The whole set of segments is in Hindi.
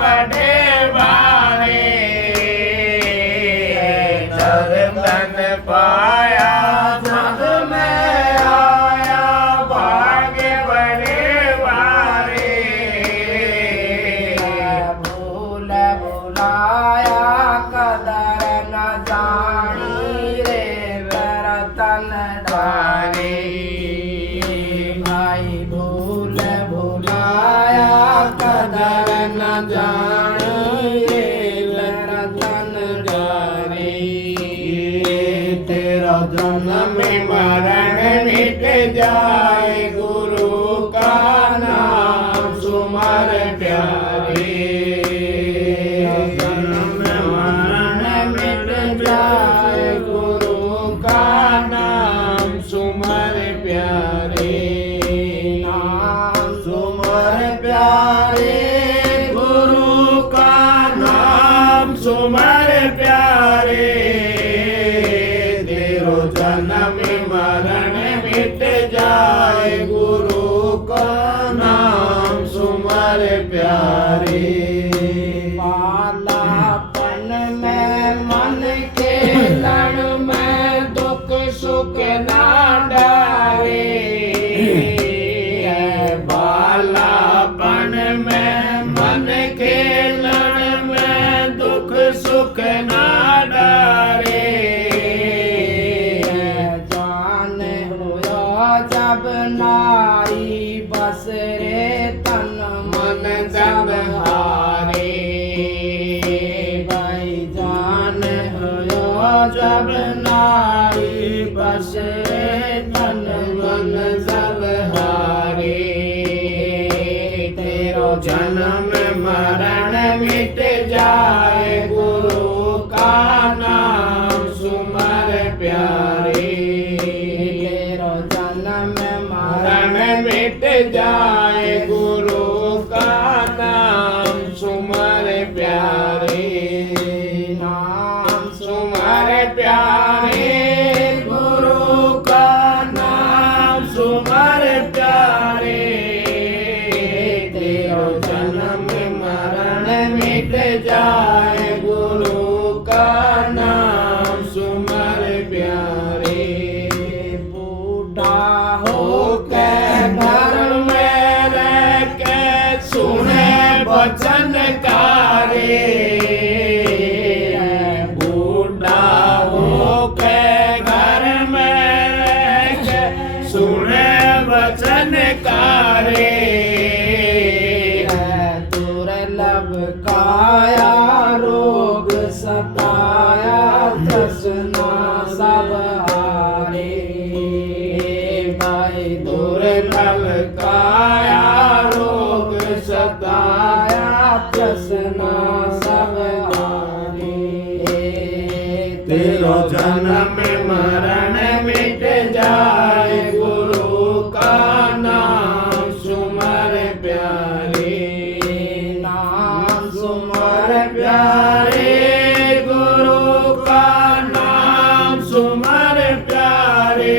पड़े भारे। दर्शन पाया जग में आया भाग्य बड़े भारे। भूल भुलाया कदर न जानी रे बरतन ढारे। भाई भूल भुलाया कदर न जानी रे बरतन ढारे। तेरा जन्म मरण मिट जाए गुरु का नाम सुमर प्यारे। जन्म मरण मिट जाए गुरु का नाम सुमर प्यारे। नाम सुमर प्यारे गुरु का नाम सुमर प्यारे। तेरो जन्म मरण मिट जाए गुरु का नाम सुमर प्यारे। बालापन में मन के लड़ में दुख सुख ना डारे। बालापन में मन के लड़ में दुख सुख ना डारे। जान होया जब नारी बस रे तन मन जब हारे। भाई जान होया जब नारी बस रे तन मन जब हारे। तेरो जन्म मरण मिट जाए गुरु का नाम सुमर प्यारे। तेरो जन्म मरण मिट जाए गुरु का नाम सुमर प्यारे। नाम सुमर प्यारे गुरु का नाम सुमर प्यारे। तेरो जन्म मरण मिट जाए गुरु का नाम सुमर प्यारे। बूढ़ा हो के घर में रह के सुने वचन कारे। बूढ़ा हो के घर में रह के सुने वचन कारे। दुर्लभ काया रोग सताया तृष्णा सब हारे। भाई दुर्लभ काया रोग सताया तृष्णा सब हारे। तेरो जन्म मरण मिट जाए गुरु का नाम सुमर प्यारे। नाम सुमर प्यारे गुरु का नाम सुमर प्यारे।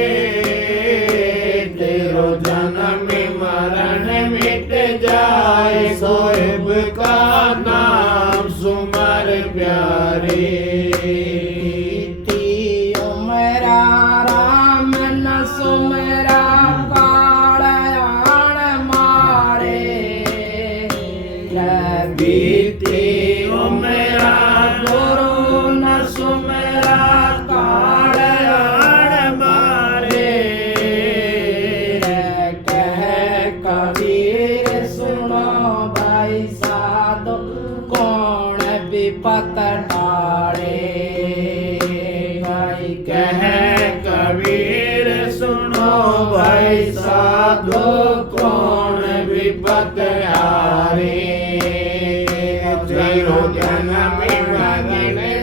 तेरो जन्म मरण मिट जाए सोएब का नाम सुमर प्यारे। उमरा राम न सुमरा काड़याण मारे। बीती उमरा गुरु न सुमरा काड़याण मारे। कह कबीर सुनो भाई साधु कौन विपत डाले। भाई कह कबीर सुनो भाई साधु कौन विपत हारे। तेरो जन्म मरण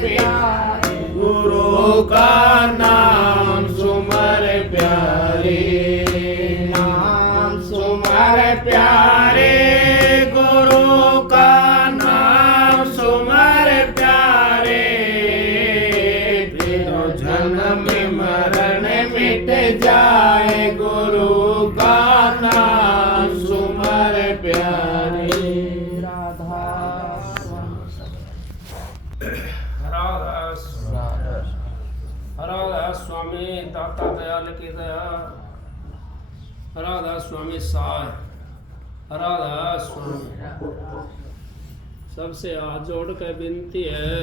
प्यारे गुरु का नाम सुमर प्यारे। नाम सुमर प्यारे गुरु का नाम सुमर प्यारे। तेरो जन्म मरण मिट जाए गुरु का नाम सुमर प्यारे। राधा स्वामी सार, राधा स्वामी। सबसे हाथ जोड़ कर विनती है,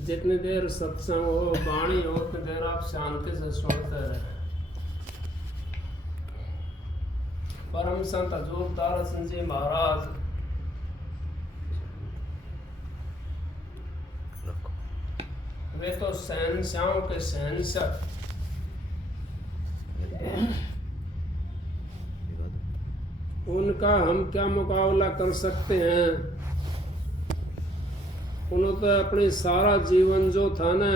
जितनी देर सत्संग हो, वाणी हो, उतनी देर आप शांति से सुनते रहे। परम संत हजूर दारसन जी महाराज वे तो शहंशाहों के शहंशाह, उनका हम क्या मुकाबला कर सकते हैं। उन्होंने तो अपनी सारा जीवन जो था ना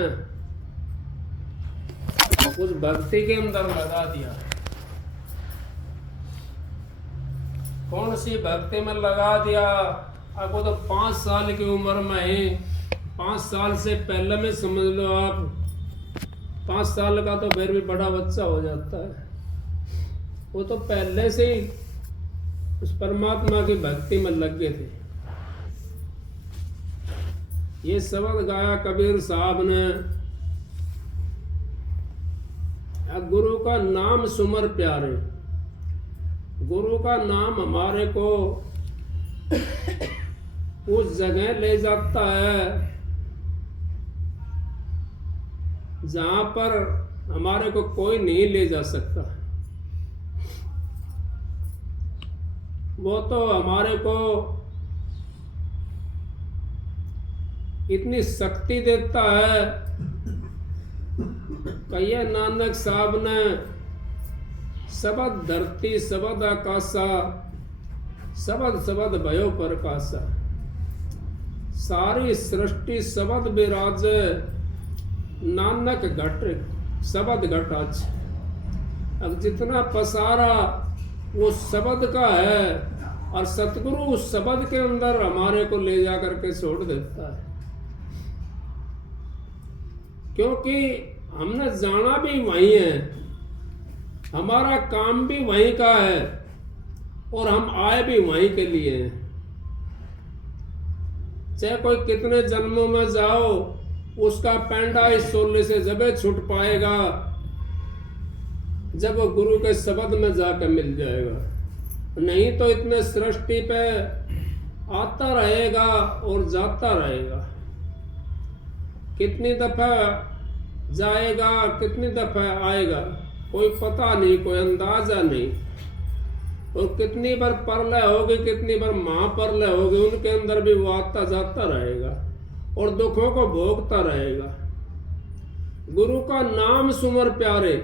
उस भक्ति के अंदर लगा दिया। कौन सी भक्ति में लगा दिया? आपको तो 5 साल की उम्र में ही, 5 साल से पहले में समझ लो आप, 5 साल का तो फिर भी बड़ा बच्चा हो जाता है। वो तो पहले से ही उस परमात्मा की भक्ति में लग गए थे। ये शब्द गाया कबीर साहब ने, गुरु का नाम सुमर प्यारे। गुरु का नाम हमारे को उस जगह ले जाता है जहां पर हमारे को कोई नहीं ले जा सकता। वो तो हमारे को इतनी शक्ति देता है। कहिए नानक साहब ने, सबद धरती सबद आकाशा, सबद सबद भयो प्रकाशा, सारी सृष्टि सबद विराज, नानक घट सबद घट आज। अब जितना पसारा वो शब्द का है, और सतगुरु उस शब्द के अंदर हमारे को ले जा करके छोड़ देता है। क्योंकि हमने जाना भी वही है, हमारा काम भी वहीं का है, और हम आए भी वहीं के लिए हैं। चाहे कोई कितने जन्मों में जाओ, उसका पैंडा इस सोले से जबे छूट पाएगा जब वो गुरु के शब्द में जाकर मिल जाएगा। नहीं तो इतने सृष्टि पे आता रहेगा और जाता रहेगा। कितनी दफा जाएगा, कितनी दफा आएगा, कोई पता नहीं, कोई अंदाजा नहीं। और कितनी बार परलय होगी, कितनी बार महापरलय होगी, उनके अंदर भी वो आता जाता रहेगा और दुखों को भोगता रहेगा। गुरु का नाम सुमर प्यारे,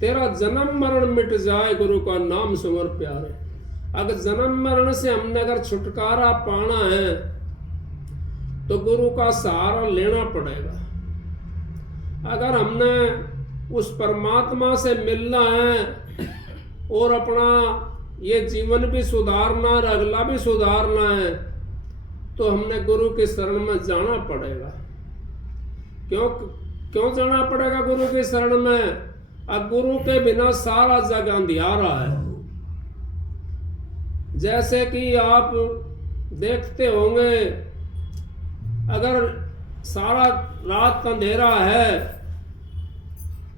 तेरा जन्म मरण मिट जाए, गुरु का नाम सुमर प्यारे। अगर जन्म मरण से हमने अगर छुटकारा पाना है तो गुरु का सहारा लेना पड़ेगा। अगर हमने उस परमात्मा से मिलना है और अपना ये जीवन भी सुधारना और अगला भी सुधारना है, तो हमने गुरु की शरण में जाना पड़ेगा। क्यों जाना पड़ेगा गुरु की शरण में? अब गुरु के बिना सारा जग अंधियारा है। जैसे कि आप देखते होंगे, अगर सारा रात अंधेरा है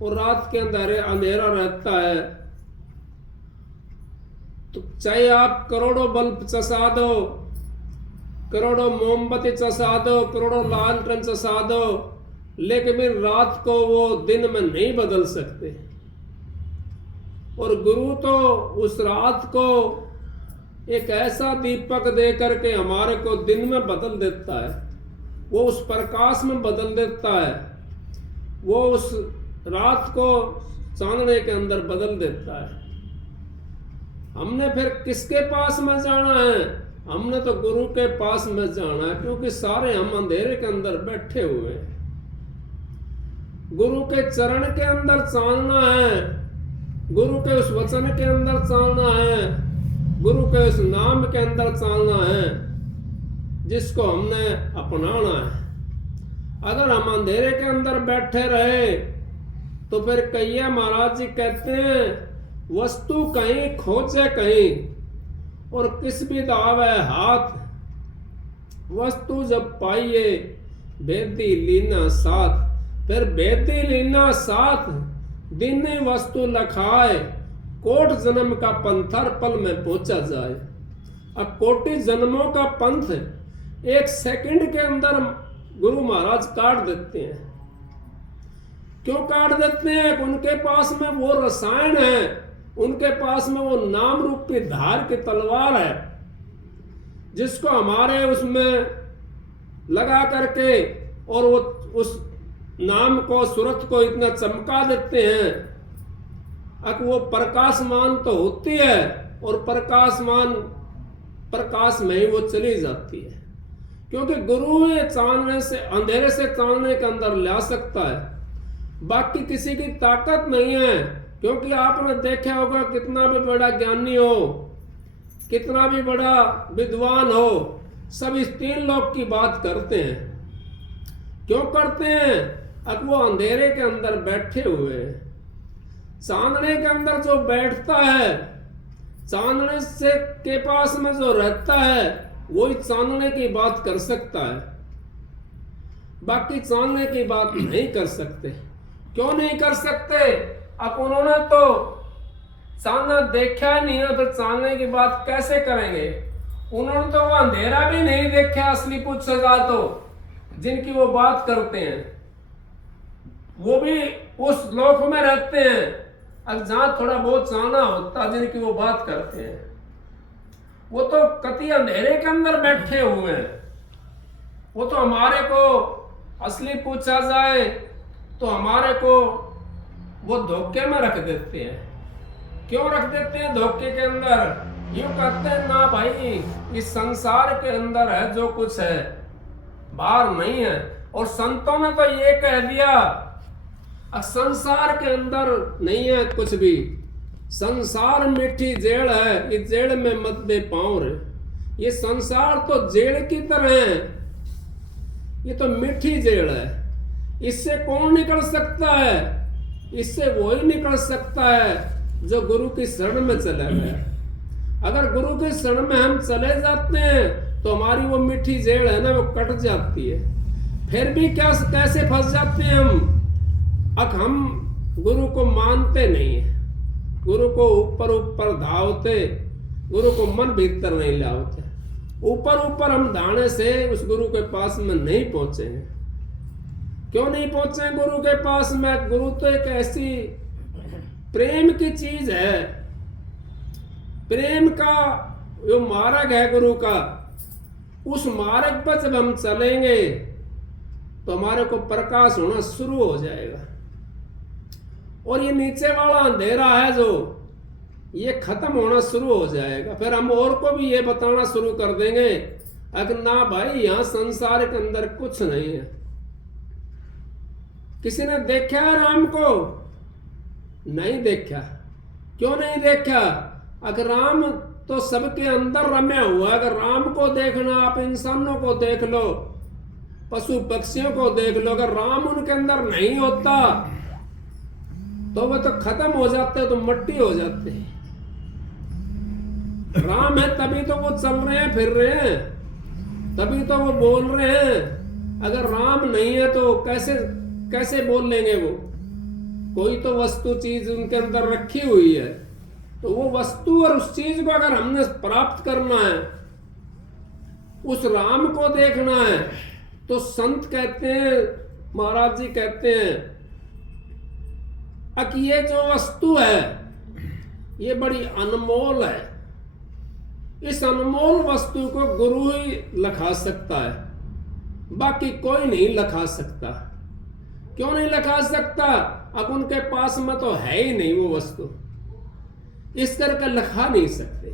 और रात के अंधेरा रहता है, तो चाहे आप करोड़ों बल्ब चसा दो, करोड़ों मोमबत्ती चसा दो, करोड़ों लालटेन चसा दो, लेकिन रात को वो दिन में नहीं बदल सकते। और गुरु तो उस रात को एक ऐसा दीपक दे करके हमारे को दिन में बदल देता है, वो उस प्रकाश में बदल देता है, वो उस रात को चांदने के अंदर बदल देता है। हमने फिर किसके पास में जाना है? हमने तो गुरु के पास में जाना है, क्योंकि सारे हम अंधेरे के अंदर बैठे हुए हैं। गुरु के चरण के अंदर चालना है, गुरु के उस वचन के अंदर चालना है, गुरु के उस नाम के अंदर चालना है, जिसको हमने अपनाना है। अगर हम अंधेरे के अंदर बैठे रहे तो फिर कहिए महाराज जी कहते हैं, वस्तु कहीं खोजे कहीं और किस भी दावे हाथ, वस्तु जब पाइए बेदी लीना साथ। फिर बेदी लीना साथ, दिन वस्तु लखाए कोट जन्म का पंथर पल में पहुंचा जाए। अब कोटि जन्मों का पंथ एक सेकंड के अंदर गुरु महाराज काट देते हैं। क्यों काट देते हैं? उनके पास में वो रसायन है, उनके पास में वो नाम रूपी धार की तलवार है, जिसको हमारे उसमें लगा करके और वो उस नाम को सूरत को इतना चमका देते हैं। अब वो प्रकाशमान तो होती है और प्रकाश में ही वो चली जाती है, क्योंकि गुरु ये चांदने से अंधेरे से चांदने के अंदर ला सकता है, बाकी किसी की ताकत नहीं है। क्योंकि आपने देखा होगा कितना भी बड़ा ज्ञानी हो, कितना भी बड़ा विद्वान हो, सब इस तीन लोक की बात करते हैं। क्यों करते हैं? अब वो अंधेरे के अंदर बैठे हुए हैं। चांदने के अंदर जो बैठता है, चांदने से के पास में जो रहता है, वही चांदने की बात कर सकता है, बाकी चांदने की बात नहीं कर सकते। क्यों नहीं कर सकते? अब उन्होंने तो चांदना देखा ही नहीं है, फिर चांदने की बात कैसे करेंगे? उन्होंने तो वो अंधेरा भी नहीं देखा, असली पूछेगा तो जिनकी वो बात करते हैं, वो भी उस लोक में रहते हैं। अब जहां थोड़ा बहुत चांदना होता, जिनकी वो बात करते हैं, वो तो कति अंधेरे के अंदर बैठे हुए हैं। वो तो हमारे को असली पूछा जाए तो हमारे को वो धोखे में रख देते हैं। क्यों रख देते हैं धोखे के अंदर? यूं कहते हैं ना भाई, इस संसार के अंदर है जो कुछ है, बाहर नहीं है। और संतों ने तो ये कह दिया, संसार के अंदर नहीं है कुछ भी, संसार मीठी जेड़ है, इस जेड़ में मत दे पाँव रे। ये संसार तो जेड़ की तरह है, ये तो मीठी जेड़ है, इससे कौन निकल सकता है? इससे वही निकल सकता है जो गुरु की शरण में चला गया। अगर गुरु की शरण में हम चले जाते हैं तो हमारी वो मीठी जेड़ है ना, वो कट जाती है। फिर भी कैसे फंस जाते हैं हम गुरु को मानते नहीं है, गुरु को ऊपर ऊपर धावते, गुरु को मन भीतर नहीं लाते। ऊपर हम दाने से उस गुरु के पास में नहीं पहुंचे हैं। क्यों नहीं पहुंचे गुरु के पास में? गुरु तो एक ऐसी प्रेम की चीज है, प्रेम का जो मार्ग है गुरु का, उस मार्ग पर जब हम चलेंगे तो हमारे को प्रकाश होना शुरू हो जाएगा। और ये नीचे वाला अंधेरा है जो, ये खत्म होना शुरू हो जाएगा। फिर हम और को भी ये बताना शुरू कर देंगे अगर ना भाई यहाँ संसार के अंदर कुछ नहीं है। किसी ने देखा है राम को? नहीं देखा। क्यों नहीं देखा? अगर राम तो सबके अंदर रम्या हुआ। अगर राम को देखना, आप इंसानों को देख लो, पशु पक्षियों को देख लो, अगर राम उनके अंदर नहीं होता तो वो तो खत्म हो जाते, तो मिट्टी हो जाते। राम है तभी तो वो चल रहे हैं, फिर रहे हैं, तभी तो वो बोल रहे हैं। अगर राम नहीं है तो कैसे बोल लेंगे? वो कोई तो वस्तु चीज उनके अंदर रखी हुई है, तो वो वस्तु और उस चीज को अगर हमने प्राप्त करना है, उस राम को देखना है, तो संत कहते हैं, महाराज जी कहते हैं कि ये जो वस्तु है ये बड़ी अनमोल है। इस अनमोल वस्तु को गुरु ही लखा सकता है, बाकी कोई नहीं लखा सकता। क्यों नहीं लखा सकता? अब उनके पास में तो है ही नहीं वो वस्तु, इस करके लखा नहीं सकते।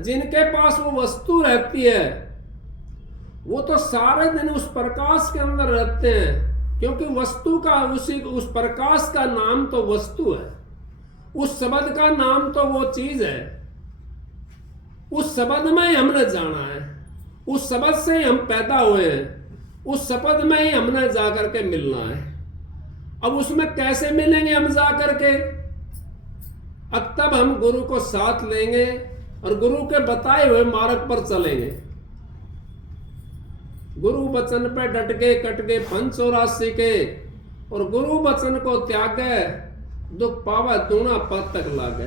जिनके पास वो वस्तु रहती है वो तो सारे दिन उस प्रकाश के अंदर रहते हैं, क्योंकि वस्तु का उस प्रकाश का नाम तो वस्तु है, उस शब्द का नाम तो वो चीज है। उस शब्द में ही हमने जाना है, उस शब्द से ही हम पैदा हुए हैं, उस शब्द में ही हमने जाकर के मिलना है। अब उसमें कैसे मिलेंगे हम जाकर के? अब तब हम गुरु को साथ लेंगे और गुरु के बताए हुए मार्ग पर चलेंगे। गुरु वचन पे डट के कट के 584 के, और गुरु वचन को त्यागे दुख पावा दूना पद तक लागे।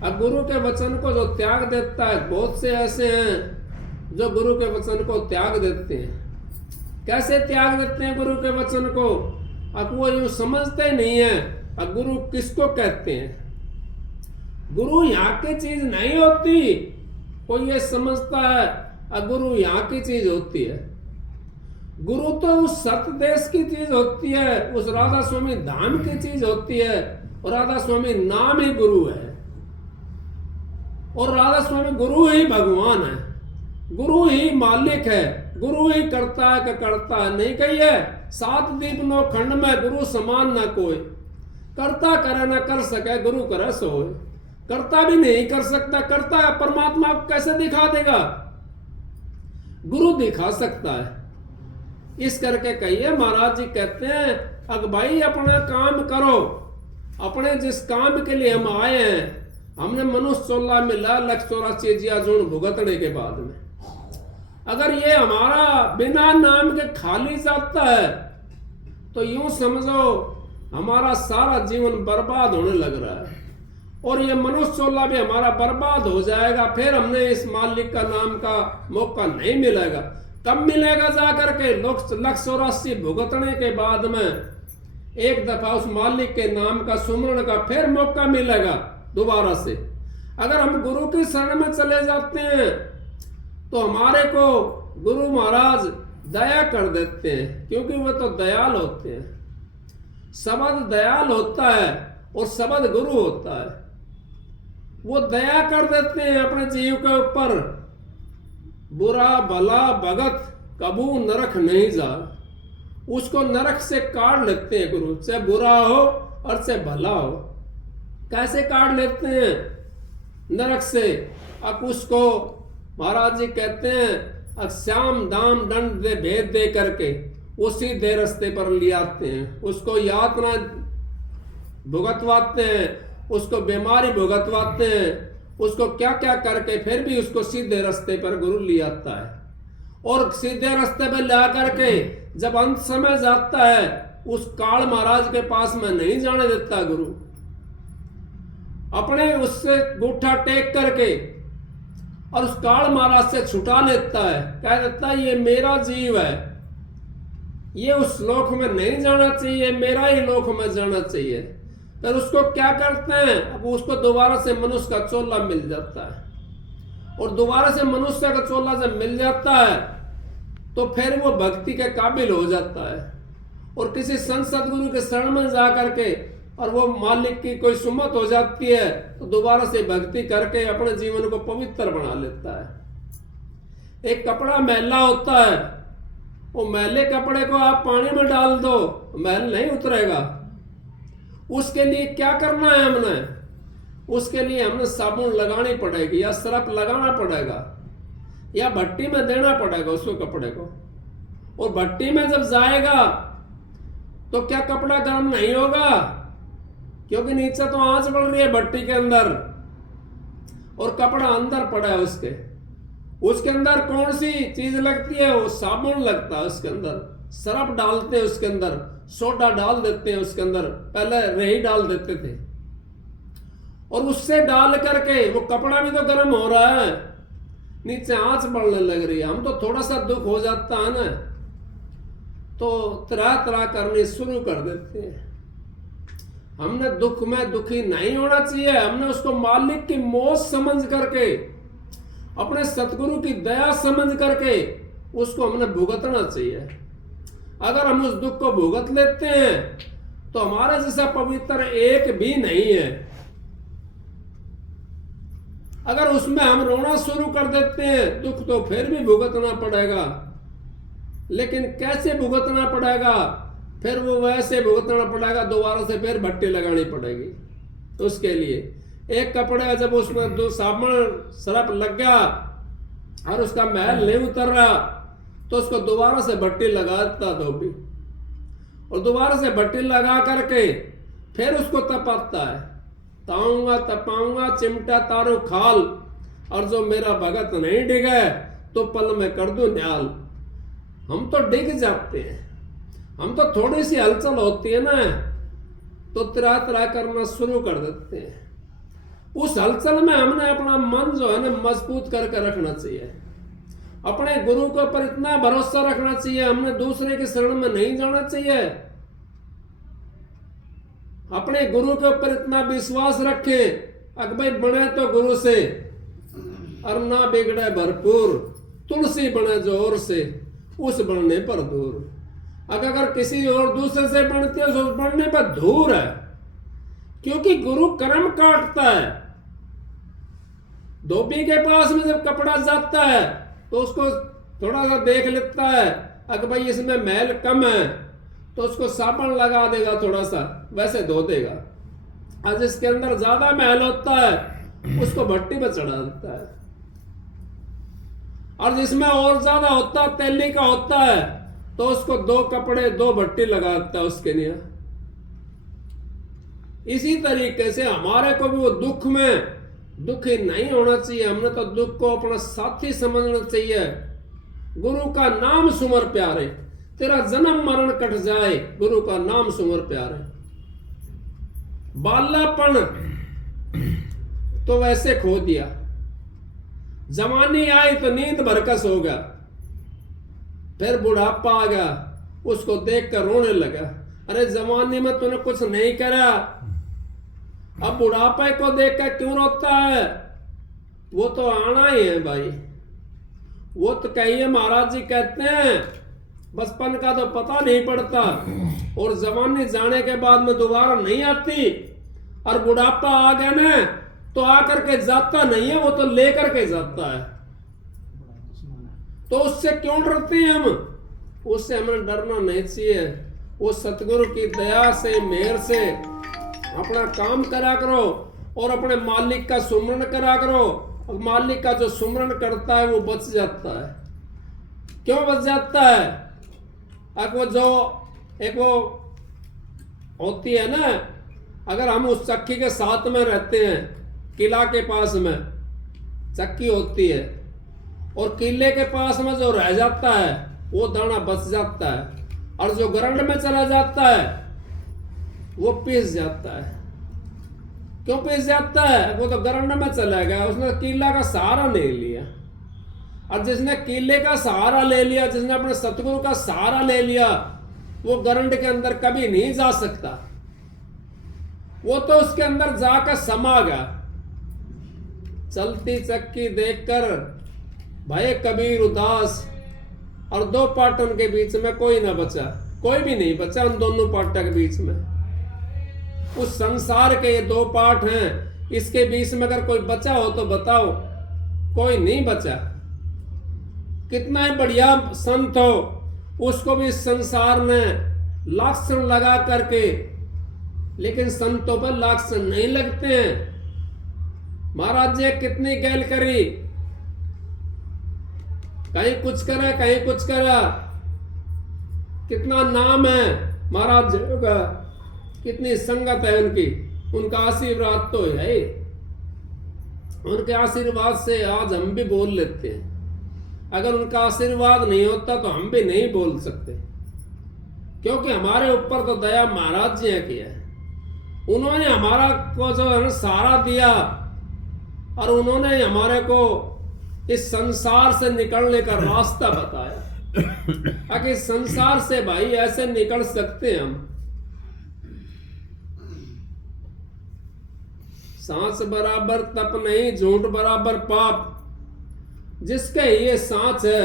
अब गुरु के वचन को जो त्याग देता है, बहुत से ऐसे हैं जो गुरु के वचन को त्याग देते हैं। कैसे त्याग देते हैं गुरु के वचन को? अब वो यूं समझते नहीं है अब गुरु किसको कहते हैं। गुरु यहाँ की चीज नहीं होती। कोई ये समझता है अब गुरु यहाँ की चीज होती है। गुरु तो उस सत्य देश की चीज होती है, उस राधा स्वामी धाम की चीज होती है, और राधा स्वामी नाम ही गुरु है, और राधा स्वामी गुरु ही भगवान है, गुरु ही मालिक है, गुरु ही करता है कि करता है। नहीं कहिए 7 दीप 9 खंड में गुरु समान ना कोई, करता करे ना कर सके गुरु करे सोए। करता भी नहीं कर सकता, करता है परमात्मा को कैसे दिखा देगा? गुरु दिखा सकता है। इस करके कहिए महाराज जी कहते हैं अग भाई अपना काम करो। अपने जिस काम के लिए हम आए हैं, हमने मनुष्य 16 मिला 184 जिया जोन भुगतने के बाद में, अगर ये हमारा बिना नाम के खाली जाता है तो यूं समझो हमारा सारा जीवन बर्बाद होने लग रहा है, और ये मनुष्य 16 भी हमारा बर्बाद हो जाएगा। फिर हमने इस मालिक का नाम का मौका नहीं मिलेगा। कब मिलेगा? जाकर के 184 भुगतने के बाद में एक दफा उस मालिक के नाम का सुमरण का फिर मौका मिलेगा दोबारा से। अगर हम गुरु की शरण में चले जाते हैं तो हमारे को गुरु महाराज दया कर देते हैं, क्योंकि वो तो दयाल होते हैं। शब्द दयाल होता है और शब्द गुरु होता है। वो दया कर देते हैं अपने जीव के ऊपर। बुरा भला भगत कबू नरक नहीं जा, उसको नरक से काट लेते हैं गुरु, चाहे बुरा हो और चाहे भला हो। कैसे काट लेते हैं नरक से? अब उसको महाराज जी कहते हैं अब श्याम दाम दंड दे भेद दे करके वो सीधे रास्ते पर ले आते हैं। उसको यातना भुगतवाते हैं, उसको बीमारी भुगतवाते हैं, उसको क्या क्या करके फिर भी उसको सीधे रास्ते पर गुरु ले आता है। और सीधे रास्ते पर ला करके जब अंत समय जाता है उस काल महाराज के पास में नहीं जाने देता गुरु। अपने उससे गूठा टेक करके और उस काल महाराज से छुटा लेता है, कह देता है ये मेरा जीव है, ये उस लोक में नहीं जाना चाहिए, मेरा ही लोक में जाना चाहिए। फिर उसको क्या करते हैं? अब उसको दोबारा से मनुष्य का चोला मिल जाता है, और दोबारा से मनुष्य का चोला जब मिल जाता है तो फिर वो भक्ति के काबिल हो जाता है, और किसी संत सदगुरु के शरण में जा करके और वो मालिक की कोई सुमत हो जाती है तो दोबारा से भक्ति करके अपने जीवन को पवित्र बना लेता है। एक कपड़ा मैला होता है, वो मैले कपड़े को आप पानी में डाल दो, मैल नहीं उतरेगा। उसके लिए क्या करना है हमने? उसके लिए हमने साबुन लगानी पड़ेगी, या सरफ लगाना पड़ेगा, या भट्टी में देना पड़ेगा उसको कपड़े को। और भट्टी में जब जाएगा तो क्या कपड़ा गर्म नहीं होगा? क्योंकि नीचे तो आंच बढ़ रही है भट्टी के अंदर, और कपड़ा अंदर पड़ा है उसके अंदर कौन सी चीज लगती है? वो साबुन लगता है उसके अंदर, सरफ डालते हैं उसके अंदर, सोडा डाल देते हैं उसके अंदर, पहले रेही डाल देते थे, और उससे डाल करके वो कपड़ा भी तो गर्म हो रहा है, नीचे आंच बढ़ने लग रही है। हम तो थोड़ा सा दुख हो जाता है ना तो तरह तरह करने शुरू कर देते हैं। हमने दुख में दुखी नहीं होना चाहिए, हमने उसको मालिक की मौत समझ करके, अपने सतगुरु की दया समझ करके उसको हमने भुगतना चाहिए। अगर हम उस दुख को भुगत लेते हैं तो हमारा जैसा पवित्र एक भी नहीं है। अगर उसमें हम रोना शुरू कर देते हैं दुख तो फिर भी भुगतना पड़ेगा, लेकिन कैसे भुगतना पड़ेगा? फिर वो वैसे भुगतना पड़ेगा, दोबारा से फिर भट्टी लगानी पड़ेगी। उसके लिए एक कपड़े जब उसमें दो साबुन सरफ लग गया और उसका मैल नहीं उतर रहा तो उसको दोबारा से भट्टी लगाता धोबी, और दोबारा से भट्टी लगा करके फिर उसको तपाता है। ताऊंगा तपाऊंगा चिमटा तारू खाल, और जो मेरा भगत नहीं डिगे तो पल में कर दूं न्याल। हम तो डिग जाते हैं, हम तो थोड़ी सी हलचल होती है ना तो त्राह त्राह करना शुरू कर देते हैं। उस हलचल में हमने अपना मन जो है ना मजबूत करके रखना चाहिए। अपने गुरु के ऊपर इतना भरोसा रखना चाहिए, हमने दूसरे के शरण में नहीं जाना चाहिए। अपने गुरु के ऊपर इतना विश्वास रखे अगर भाई बने तो गुरु से और ना बिगड़े भरपूर, तुलसी बने जोर से उस बनने पर दूर। अगर किसी और दूसरे से बनते हो तो उस बनने पर दूर है, क्योंकि गुरु कर्म काटता है। धोबी के पास में जब कपड़ा जाता है तो उसको थोड़ा सा देख लेता है, अगर भाई इसमें मैल कम है तो उसको साबुन लगा देगा, थोड़ा सा वैसे धो देगा। और जिसके अंदर ज्यादा मैल होता है उसको भट्टी पर चढ़ा देता है, और जिसमें और ज्यादा होता है, तेली का होता है, तो उसको 2 कपड़े 2 भट्टी लगा देता है उसके लिए। इसी तरीके से हमारे को भी वो दुख में दुखी नहीं होना चाहिए। हमने तो दुख को अपना साथी समझना चाहिए। गुरु का नाम सुमर प्यारे, तेरा जन्म मरण कट जाए, गुरु का नाम सुमर प्यारे। बालापन तो वैसे खो दिया, जवानी आई तो नींद भरकस हो गया, फिर बुढ़ापा आ गया, उसको देख कर रोने लगा। अरे जवानी में तूने कुछ नहीं करा, अब बुढ़ापे को देख कर क्यों रोता है? वो तो आना ही है भाई। वो तो कहिए महाराज जी कहते हैं बचपन का तो पता नहीं पड़ता, और जवानी जाने के बाद में दोबारा नहीं आती, और बुढ़ापा आ गया ना तो आकर के जाता नहीं है, वो तो लेकर के जाता है। तो उससे क्यों डरते हैं हम? उससे हमें डरना नहीं चाहिए। वो सतगुरु की दया से मेहर से अपना काम करा करो और अपने मालिक का सुमरण करा करो। और मालिक का जो सुमरण करता है वो बच जाता है। क्यों बच जाता है? अब वो जो एक वो होती है ना, अगर हम उस चक्की के साथ में रहते हैं, किला के पास में चक्की होती है, और किले के पास में जो रह जाता है वो दाना बच जाता है, और जो गरंड में चला जाता है वो पीस जाता है। क्यों पीस जाता है? वो तो गरंड में चला गया, उसने किला का सहारा नहीं लिया। और जिसने किले का सहारा ले लिया, जिसने अपने सतगुरु का सहारा ले लिया, वो गरंड के अंदर कभी नहीं जा सकता। वो तो उसके अंदर जाकर समा गया। चलती चक्की देखकर भय कबीर उदास, और 2 पाटन के बीच में कोई ना बचा, कोई भी नहीं बचा उन दोनों पाटों के बीच में। उस संसार के ये 2 पाठ हैं, इसके बीच में अगर कोई बचा हो तो बताओ। कोई नहीं बचा। कितना ही बढ़िया संत हो, उसको भी संसार ने लाक्षण लगा करके, लेकिन संतों पर लाक्षण नहीं लगते हैं। महाराज जी कितनी गैल करी, कहीं कुछ करा कहीं कुछ करा, कितना नाम है महाराज जी का, कितनी संगत है उनकी, उनका आशीर्वाद तो है। उनके आशीर्वाद से आज हम भी बोल लेते हैं। अगर उनका आशीर्वाद नहीं होता तो हम भी नहीं बोल सकते, क्योंकि हमारे ऊपर तो दया महाराज जी ने किया है। उन्होंने हमारा को जो है सहारा दिया, और उन्होंने हमारे को इस संसार से निकलने का रास्ता बताया। अगर इस संसार से भाई ऐसे निकल सकते हैं हम। सांस बराबर तप नहीं, झूठ बराबर पाप। जिसके ये सांस है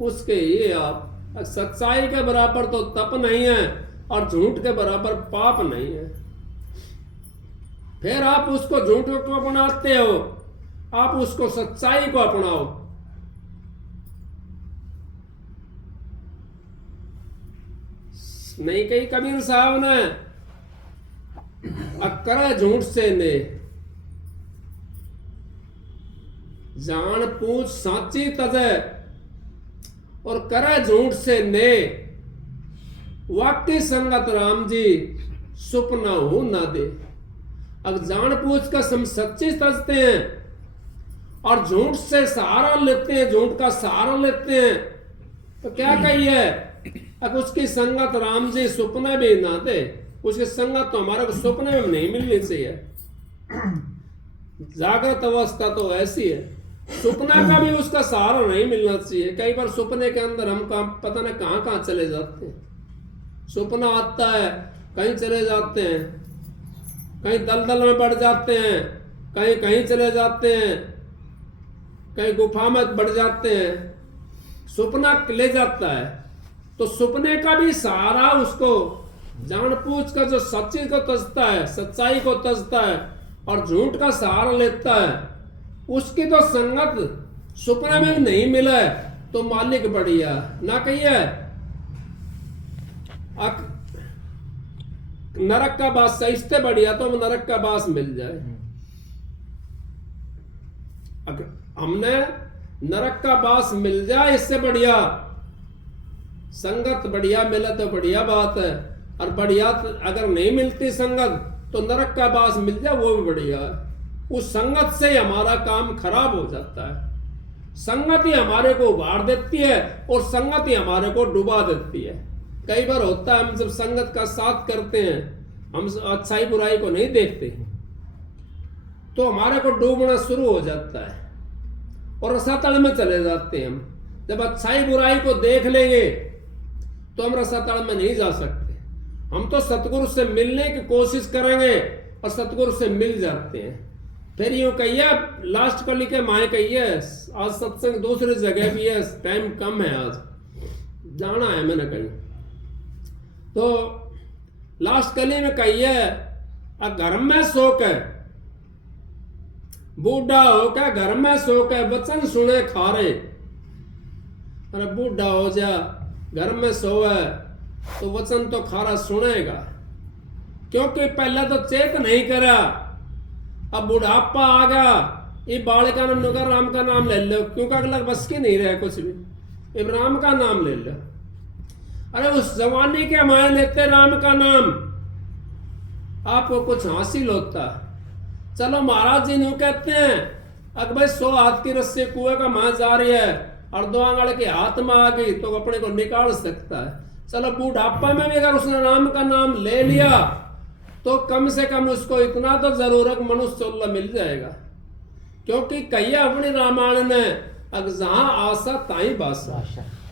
उसके ये आप। सच्चाई के बराबर तो तप नहीं है, और झूठ के बराबर पाप नहीं है। फिर आप उसको झूठ को अपनाते हो, आप उसको सच्चाई को अपनाओ। नहीं कही कबीर साहब ने, अक्कर झूठ से ने जान पूछ साची तजे, और करे झूठ से ने वाकई संगत राम जी सुपना हो ना दे। अब जान पूछ कर हम सच्ची तजते हैं और झूठ से सहारा लेते हैं, झूठ का सहारा लेते हैं, तो क्या कहिए? अब उसकी संगत राम जी सुपने भी ना दे। उसकी संगत तो हमारे को सपने में नहीं मिलनी चाहिए। जागृत अवस्था तो ऐसी है, सपना का भी उसका सहारा नहीं मिलना चाहिए। कई बार सपने के अंदर हम पता नहीं कहाँ चले जाते हैं। सपना आता है, कहीं चले जाते हैं, कहीं दलदल में बढ़ जाते हैं, कहीं कहीं चले जाते हैं, कहीं गुफा में बढ़ जाते हैं। सपना ले जाता है, तो सपने का भी सहारा उसको जानबूझ कर जो सच्ची को तजता है, सच्चाई को तजता है और झूठ का सहारा लेता है, उसकी तो संगत सपने में नहीं मिला है तो मालिक बढ़िया ना कहिए। नरक का बास इससे बढ़िया तो नरक का बास मिल जाए। अगर हमने नरक का बास मिल जाए, इससे बढ़िया संगत बढ़िया मिले तो बढ़िया बात है, और बढ़िया अगर नहीं मिलती संगत तो नरक का बास मिल जाए वो भी बढ़िया है। उस संगत से हमारा काम खराब हो जाता है। संगत ही हमारे को उबार देती है और संगत ही हमारे को डुबा देती है। कई बार होता है हम जब संगत का साथ करते हैं, हम अच्छाई बुराई को नहीं देखते तो हमारे को डूबना शुरू हो जाता है और रसातल में चले जाते हैं। हम जब अच्छाई बुराई को देख लेंगे तो हम रसातल में नहीं जा सकते। हम तो सतगुरु से मिलने की कोशिश करेंगे और सतगुरु से मिल जाते हैं। फिर यूं कहिए, लास्ट कली के माए कहिए, आज सत्संग दूसरी जगह भी है, टाइम कम है, आज जाना है मैंने कहीं, तो लास्ट कली में कहिए, घर में शोक है, बूढ़ा हो क्या घर में शोक है, वचन सुने खारे। अरे बूढ़ा हो जा घर में सोए तो वचन तो खारा सुनेगा, क्योंकि पहले तो चेत नहीं करा, अब बुढ़ापा आ गया, ये बालिका ने नुगर राम का नाम ले लो, क्योंकि अगला बस की नहीं रहे कुछ भी, अब राम का नाम ले लो। अरे उस जवानी के माए लेते राम का नाम, आपको कुछ हासिल होता। चलो महाराज जी यूं कहते हैं, अगर भाई 100 हाथ की रस्सी कुएं का मां जा रही है और 2 आंगल के हाथ में आ गई तो अपने को निकाल सकता है। चलो बुढ़ापा में भी अगर उसने राम का नाम ले लिया तो कम से कम उसको इतना तो जरूरत मनुष्य मिल जाएगा, क्योंकि कहिए अपनी रामायण ने, अगर जहां आशा ताई बासा,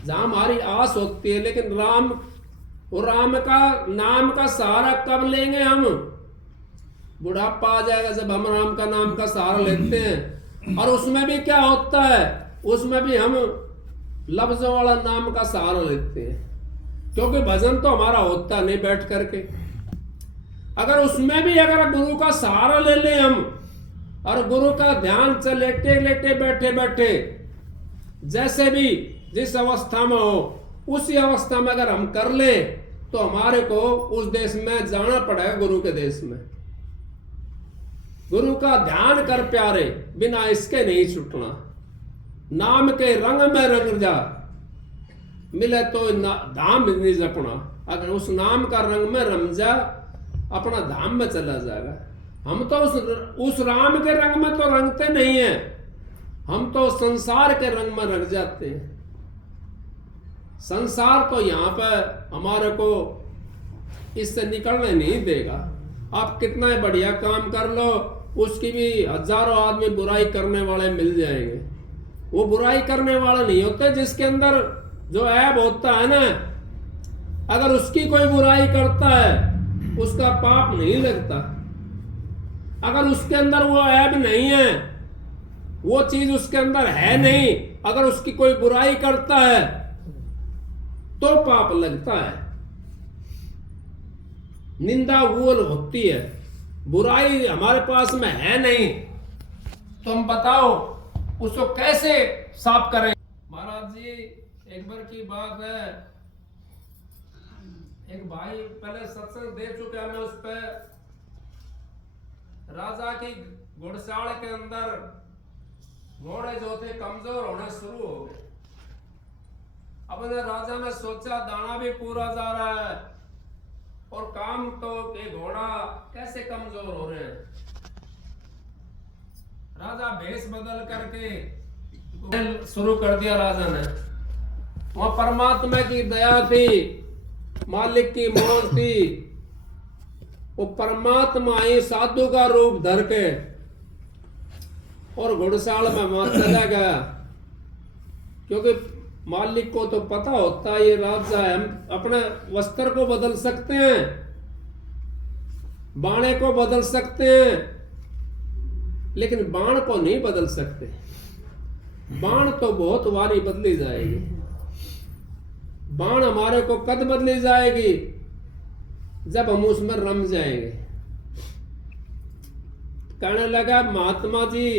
जहां हमारी आस होती है, लेकिन राम का नाम का सहारा कब लेंगे हम? बुढ़ापा आ जाएगा जब हम राम का नाम का सहारा लेते हैं। और उसमें भी क्या होता है, उसमें भी हम लफ्जों वाला नाम का सहारा लेते हैं, क्योंकि भजन तो हमारा होता नहीं बैठ करके। अगर उसमें भी अगर गुरु का सहारा ले लें हम, और गुरु का ध्यान से लेटे लेटे बैठे बैठे जैसे भी जिस अवस्था में हो उसी अवस्था में अगर हम कर ले तो हमारे को उस देश में जाना पड़ेगा, गुरु के देश में। गुरु का ध्यान कर प्यारे, बिना इसके नहीं छूटना। नाम के रंग में रंग जा, मिले तो धाम नहीं जपना। अगर उस नाम का रंग में रम जा, अपना धाम में चला जाएगा। हम तो उस राम के रंग में तो रंगते नहीं है, हम तो संसार के रंग में रंग जाते हैं। संसार तो यहाँ पर हमारे को इससे निकलने नहीं देगा। आप कितना बढ़िया काम कर लो, उसकी भी हजारों आदमी बुराई करने वाले मिल जाएंगे। वो बुराई करने वाला नहीं होते जिसके अंदर जो ऐब होता है ना, अगर उसकी कोई बुराई करता है उसका पाप नहीं लगता। अगर उसके अंदर वो ऐब नहीं है, वो चीज उसके अंदर है नहीं, अगर उसकी कोई बुराई करता है तो पाप लगता है। निंदा वूल होती है, बुराई हमारे पास में है नहीं, तो हम बताओ उसको कैसे साफ करें? महाराज जी एक बार की बात है, एक भाई पहले सत्संग दे चुके हैं, उस पे राजा की घुड़साल के अंदर घोड़े जो थे कमजोर होने शुरू हो गए। अब राजा ने सोचा दाना भी पूरा जा रहा है और काम तो ये घोड़ा कैसे कमजोर हो रहे हैं। राजा भेष बदल करके शुरू कर दिया राजा ने। वहां परमात्मा की दया थी, मालिक की मोहर थी, वो परमात्मा ही साधु का रूप धर के और घुड़साल में वहां चला गया, क्योंकि मालिक को तो पता होता है ये राजा है, हम अपने वस्त्र को बदल सकते हैं, बाणे को बदल सकते हैं, लेकिन बाण को नहीं बदल सकते। बाण तो बहुत वारी बदली जाएगी। बाण हमारे को कद बदली जाएगी जब हम उसमें रम जाएंगे। कहने लगा महात्मा जी,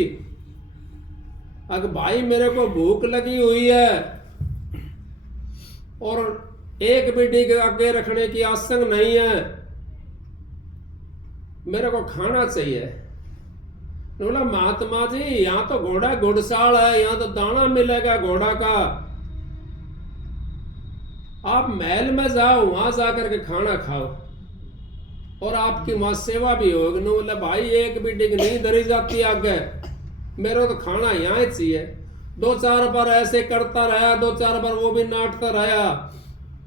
अगर भाई मेरे को भूख लगी हुई है और एक भी डिग आगे रखने की आसंग नहीं है, मेरे को खाना चाहिए। बोला महात्मा जी, यहाँ तो घोड़ा घुड़साल है, यहाँ तो दाना मिलेगा घोड़ा का, आप महल में जाओ, वहां जाकर के खाना खाओ और आपकी वहां सेवा भी होगी। न बोला भाई एक भी डिग नहीं धरी जाती आगे, मेरे तो खाना यहाँ ही चाहिए। 2-4 बार ऐसे करता रहा, 2-4 बार वो भी नाटता रहा।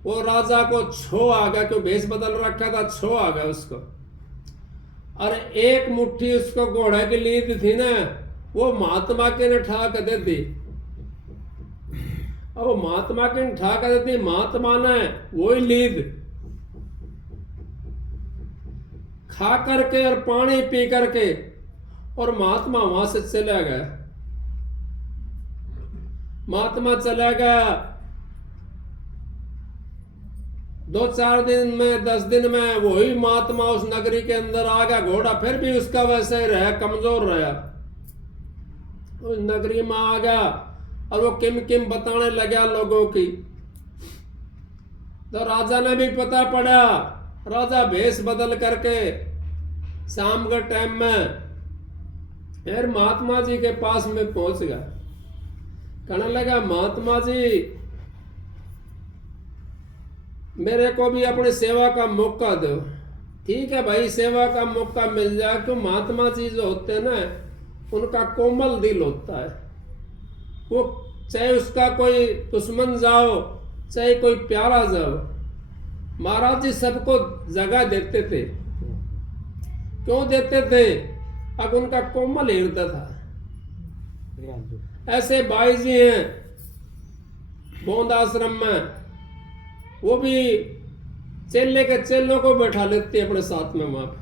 वो राजा को छो आ गया, क्यों भेष बदल रखा था, छो आ गया उसको। अरे एक मुट्ठी उसको घोड़े की लीद थी ना, वो महात्मा के ने ठाक दे दी। अब वो महात्मा के ने ठाक दे दी, महात्मा ने वही लीद खा करके और पानी पी करके और महात्मा वहां से चला गया। महात्मा चला गया, 2-4 दिन में 10 दिन में वही महात्मा उस नगरी के अंदर आ गया। घोड़ा फिर भी उसका वैसे ही रहा, कमजोर रहा। उस नगरी में आ गया और वो किम किम बताने लगा लोगों की। तो राजा ने भी पता पड़ा। राजा भेष बदल करके शाम के टाइम में फिर महात्मा जी के पास में पहुंच गया। कहने लगा महात्मा जी, मेरे को भी अपनी सेवा का मौका दो। ठीक है भाई, सेवा का मौका मिल जाए। क्यों, महात्मा जी जो होते हैं ना, उनका कोमल दिल होता है। वो चाहे उसका कोई दुश्मन जाओ, चाहे कोई प्यारा जाओ, महाराज जी सबको जगह देते थे। क्यों देते थे? अब उनका कोमल हृदय था। ऐसे भाई जी हैं बोंद आश्रम में, वो भी चेले के चेलों को बैठा लेते अपने साथ में वहां पे,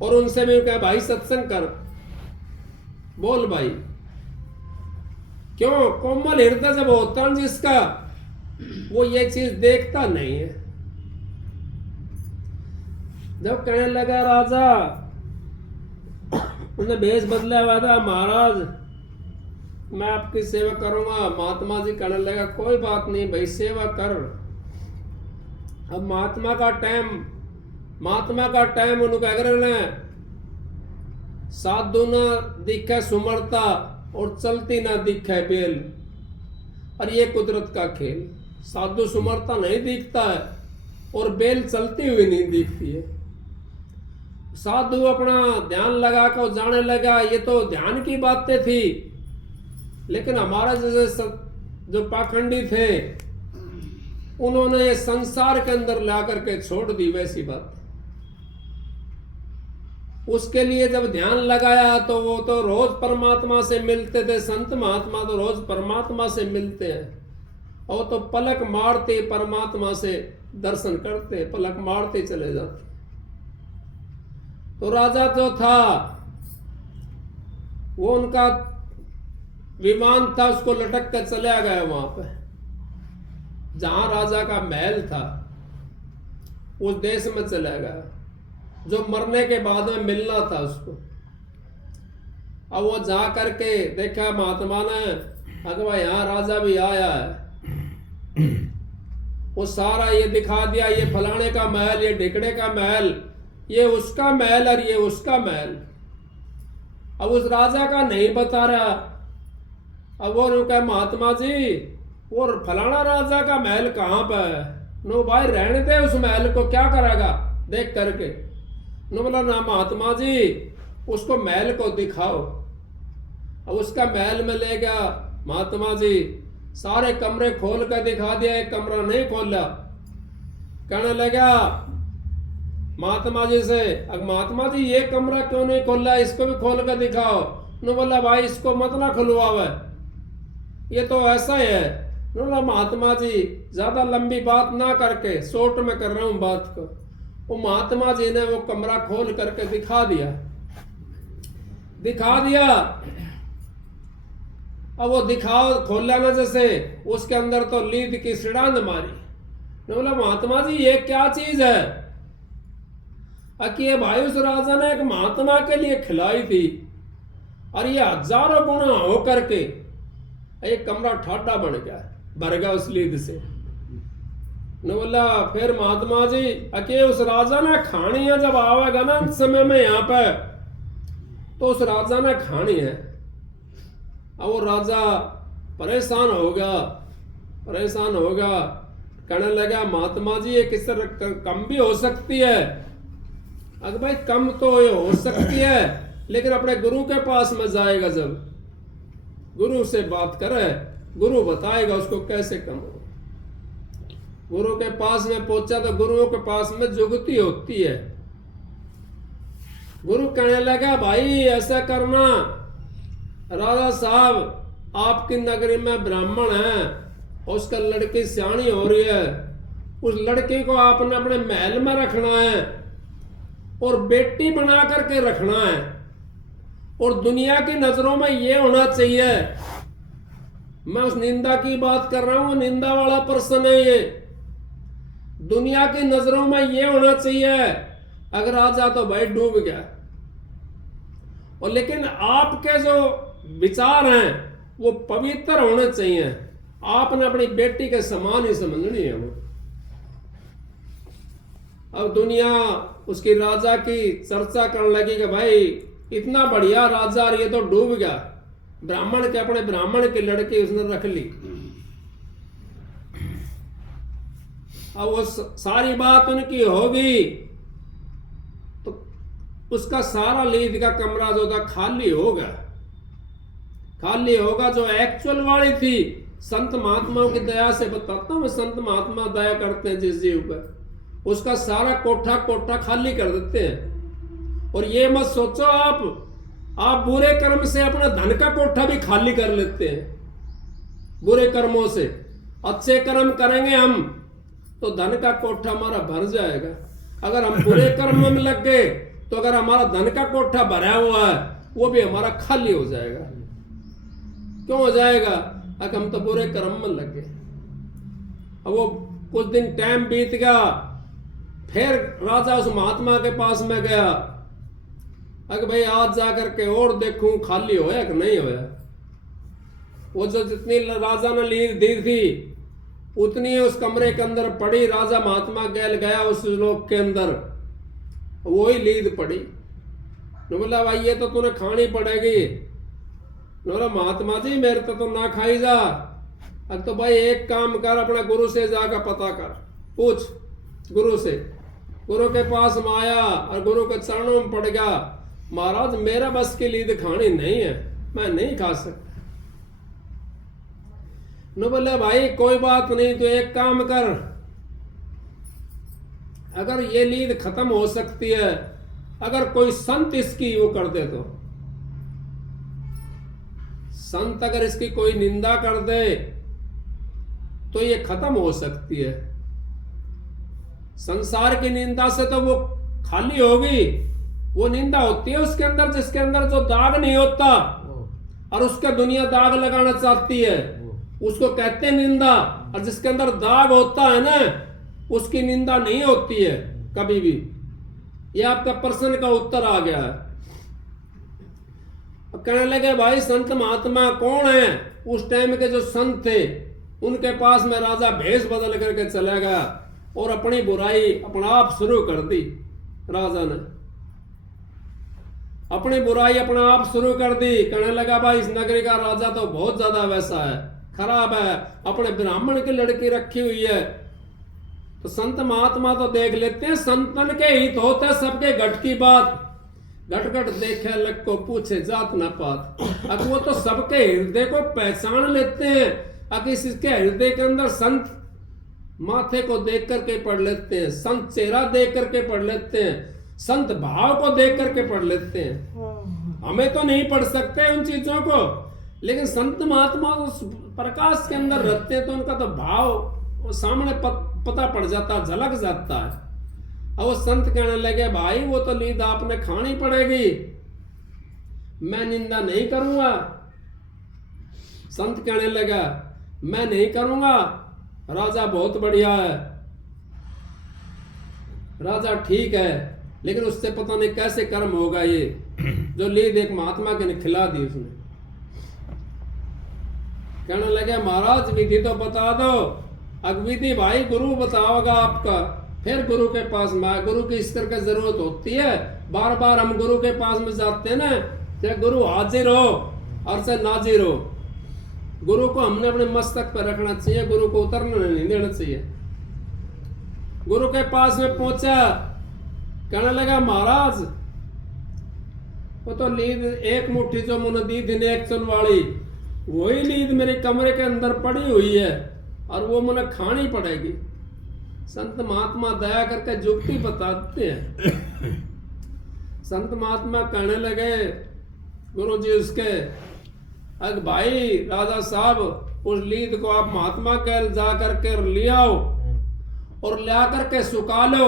और उनसे भी कहा भाई सत्संग कर, बोल भाई। क्यों? कोमल हृदय जब होता है जिसका, वो ये चीज देखता नहीं है। जब कहने लगा राजा, उसने भेष बदला हुआ था, महाराज मैं आपकी सेवा करूंगा। महात्मा जी कहने लगा कोई बात नहीं भाई, सेवा कर। अब महात्मा का टाइम उनको अगर साधु ना दिखे सुमरता और चलती ना दिखे बेल, और ये कुदरत का खेल। साधु सुमरता नहीं दिखता है और बेल चलती हुई नहीं दिखती है। साधु अपना ध्यान लगा कर जाने लगा, ये तो ध्यान की बातें थी, लेकिन हमारा जैसे जो पाखंडी थे, उन्होंने ये संसार के अंदर ला करके छोड़ दी वैसी बात। उसके लिए जब ध्यान लगाया तो वो तो रोज परमात्मा से मिलते थे। संत महात्मा तो रोज परमात्मा से मिलते हैं, और तो पलक मारते परमात्मा से दर्शन करते, पलक मारते चले जाते। तो राजा जो था, वो उनका विमान था, उसको लटक कर चला गया वहां पे जहां राजा का महल था, उस देश में चला गया जो मरने के बाद में मिलना था उसको। अब वो जा करके देखा महात्मा ने, अगवा यहाँ राजा भी आया है। वो सारा ये दिखा दिया, ये फलाने का महल, ये ढिकड़े का महल, ये उसका महल और ये उसका महल। अब उस राजा का नहीं बता रहा। अब वो कहा महात्मा जी, वो फलाना राजा का महल कहाँ पे है? नो भाई रहने दे, उस महल को क्या करेगा देख करके। नो बोला ना महात्मा जी, उसको महल को दिखाओ। अब उसका महल में ले गया महात्मा जी, सारे कमरे खोल कर दिखा दिया, एक कमरा नहीं खोला। कहने लगा महात्मा जी से, अब महात्मा जी ये कमरा क्यों नहीं खोला, इसको भी खोल कर दिखाओ। न बोला भाई इसको मत ना खुलवावे, ये तो ऐसा ही है। न बोला महात्मा जी ज्यादा लंबी बात ना करके शॉर्ट में कर रहा हूं बात को। वो महात्मा जी ने वो कमरा खोल करके दिखा दिया। अब वो दिखाओ खोला ना जैसे, उसके अंदर तो लीद की सिड़ांद मारी। ने बोला महात्मा जी ये क्या चीज है, कि ये भाई उस राजा ने एक महात्मा के लिए खिलाई थी और ये हजारों गुना हो करके एक कमरा ठाडा बन गया, भर गया उस लीद से। ने बोला फिर महात्मा जी कि उस राजा ने खानी है, जब आवेगा ना उस समय में यहाँ पे तो उस राजा ने खानी है। अब वो राजा परेशान होगा, कहने लगा महात्मा जी ये किस तरह कम भी हो सकती है। अगर भाई कम तो ये हो सकती है, लेकिन अपने गुरु के पास में जाएगा, जब गुरु से बात करे गुरु बताएगा उसको कैसे कम हो। गुरु के पास में पहुंचा तो गुरुओं के पास में जुगती होती है। गुरु कहने लगा भाई ऐसा करना, राजा साहब आपकी नगरी में ब्राह्मण है, उसका लड़की सियाणी हो रही है, उस लड़की को आपने अपने महल में रखना है और बेटी बना करके रखना है, और दुनिया की नजरों में ये होना चाहिए, मैं उस निंदा की बात कर रहा हूं, निंदा वाला पर्सन है ये, दुनिया की नजरों में ये होना चाहिए अगर राजा तो भाई डूब गया। और लेकिन आपके जो विचार हैं वो पवित्र होने चाहिए, आपने अपनी बेटी के समान ही समझनी है वो। अब दुनिया उसकी राजा की चर्चा करने लगी कि भाई इतना बढ़िया राजा ये तो डूब गया, ब्राह्मण के अपने ब्राह्मण की लड़की उसने रख ली। अब वो सारी बात उनकी होगी तो उसका सारा लीद का कमरा जो था खाली होगा, जो एक्चुअल वाली थी। संत महात्माओं की दया से बताता हूं मैं, संत महात्मा दया करते हैं जिस जीव पर, उसका सारा कोठा खाली कर देते हैं। और ये मत सोचो आप बुरे कर्म से अपना धन का कोठा भी खाली कर लेते हैं, बुरे कर्मों से। अच्छे कर्म करेंगे हम तो धन का कोठा हमारा भर जाएगा। अगर हम बुरे कर्म में लग गए तो अगर हमारा धन का कोठा भरा हुआ है वो भी हमारा खाली हो जाएगा। क्यों हो जाएगा? अगर हम तो बुरे कर्म में लग गए। अब वो कुछ दिन टाइम बीत गया, फिर राजा उस महात्मा के पास में गया, अगर भाई आज जाकर के और देखूं खाली होया कि नहीं होया। वो जो जितनी राजा ने लीद दी थी उतनी उस कमरे के अंदर पड़ी। राजा महात्मा गैल गया उस लोक के अंदर, वही लीद पड़ी। बोला भाई ये तो तूने खानी पड़ेगी। बोला महात्मा जी मेरे तो ना खाई जा। अब तो भाई एक काम कर, अपना गुरु से जाकर पता कर, पूछ गुरु से। गुरु के पास में आया और गुरु के चरणों में पड़ गया, महाराज मेरा बस की लीद खानी नहीं है, मैं नहीं खा सकता। न बोले भाई कोई बात नहीं, तो एक काम कर, अगर ये लीद खत्म हो सकती है, अगर कोई संत इसकी वो कर दे तो, संत अगर इसकी कोई निंदा कर दे तो ये खत्म हो सकती है। संसार की निंदा से तो वो खाली होगी। वो निंदा होती है उसके अंदर जिसके अंदर जो दाग नहीं होता, और उसका दुनिया दाग लगाना चाहती है, उसको कहते हैं निंदा। और जिसके अंदर दाग होता है ना, उसकी निंदा नहीं होती है कभी भी। ये आपका प्रश्न का उत्तर आ गया है। कहने लगे भाई संत महात्मा कौन है? उस टाइम के जो संत थे उनके पास में राजा भेष बदल करके चला गया और अपनी बुराई अपना आप शुरू कर दी। राजा ने अपनी बुराई अपना आप शुरू कर दी। कहने लगा भाई इस नगरी का राजा तो बहुत ज्यादा वैसा है, खराब है, अपने ब्राह्मण की लड़की रखी हुई है। तो संत महात्मा तो देख लेते हैं, संतन के हित होते सबके घट की बात। घट घट देखे लग को पूछे जात ना पात। अब वो तो सबके हृदय को पहचान लेते हैं। अब इसके हृदय के अंदर संत माथे को देख करके पढ़ लेते हैं, संत चेहरा देख करके पढ़ लेते हैं, संत भाव को देख करके पढ़ लेते हैं। हमें तो नहीं पढ़ सकते उन चीजों को, लेकिन संत महात्मा उस प्रकाश के अंदर रहते हैं तो उनका तो भाव वो सामने पता पड़ जाता, झलक जाता है। अब वो संत कहने लगे भाई वो तो लीद आपने खानी पड़ेगी, मैं निंदा नहीं करूंगा। संत कहने लगा मैं नहीं करूंगा, राजा बहुत बढ़िया है, राजा ठीक है, लेकिन उससे पता नहीं कैसे कर्म होगा ये जो लीद एक महात्मा के ने खिला दी उसने। कहने लगे महाराज विधि तो बता दो। अब विधि भाई गुरु बताओगा आपका, फिर गुरु के पास में, गुरु की इस करके जरूरत होती है। बार बार हम गुरु के पास में जाते हैं ना, चाहे गुरु हाजिर हो और चाहे नाजिर हो, गुरु को हमने अपने मस्तक पर रखना चाहिए, गुरु को उतरने नहीं देना चाहिए। गुरु के पास में पहुंचा, कहने लगा महाराज वो तो लीद एक मुट्ठी जो मुझे दी थी एक चुन वाली, वही लीद मेरे कमरे के अंदर पड़ी हुई है और वो मुझे खानी पड़ेगी। संत महात्मा दया करके जुक्ति बताते हैं। संत महात्मा कहने लगे गुरु जी उसके, अग भाई राजा साहब उस लीद को आप महात्मा के जा करके ले आओ और ला करके सुखा लो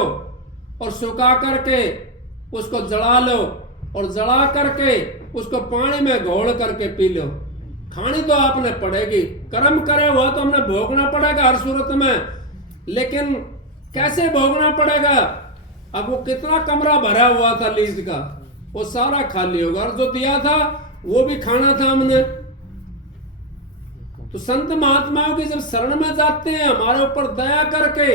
और सुखा करके उसको जला लो और जला करके उसको पानी में घोल करके पी लो। खानी तो आपने पड़ेगी, कर्म करे हुआ तो हमने भोगना पड़ेगा हर सूरत में, लेकिन कैसे भोगना पड़ेगा? अब वो कितना कमरा भरा हुआ था लीज का, वो सारा खाली होगा और जो दिया था वो भी खाना था हमने। तो संत महात्माओं की जब शरण में जाते हैं, हमारे ऊपर दया करके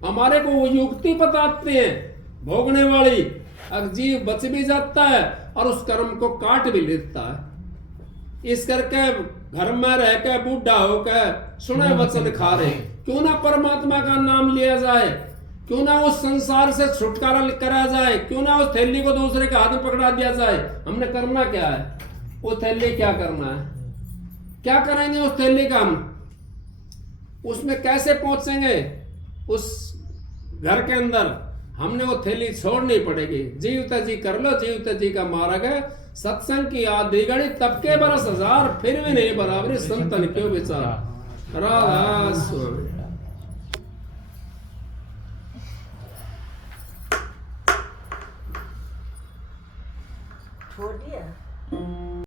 हमारे को वो युक्ति बताते हैं भोगने वाली, अब जीव बच भी जाता है और उस कर्म को काट भी लेता है। इस करके घर में रह के बूढ़ा होकर सुने वचन खा रहे, क्यों ना परमात्मा का नाम लिया जाए, क्यों ना उस संसार से छुटकारा करा जाए, क्यों ना उस थैली को दूसरे के हाथ में पकड़ा दिया जाए। हमने करना क्या है? वो थैली क्या करना है, क्या करेंगे उस थैली का? हम उसमें कैसे पहुंचेंगे उस घर के अंदर? हमने वो थैली छोड़नी पड़ेगी। जीवता जी कर लो, जीवता जी का मार्ग है सत्संग की आधी घड़ी, तब के बरस हजार फिर भी नहीं बराबरी, संतन क्यों विचार। राधा स्वामी। छोड़ दिया।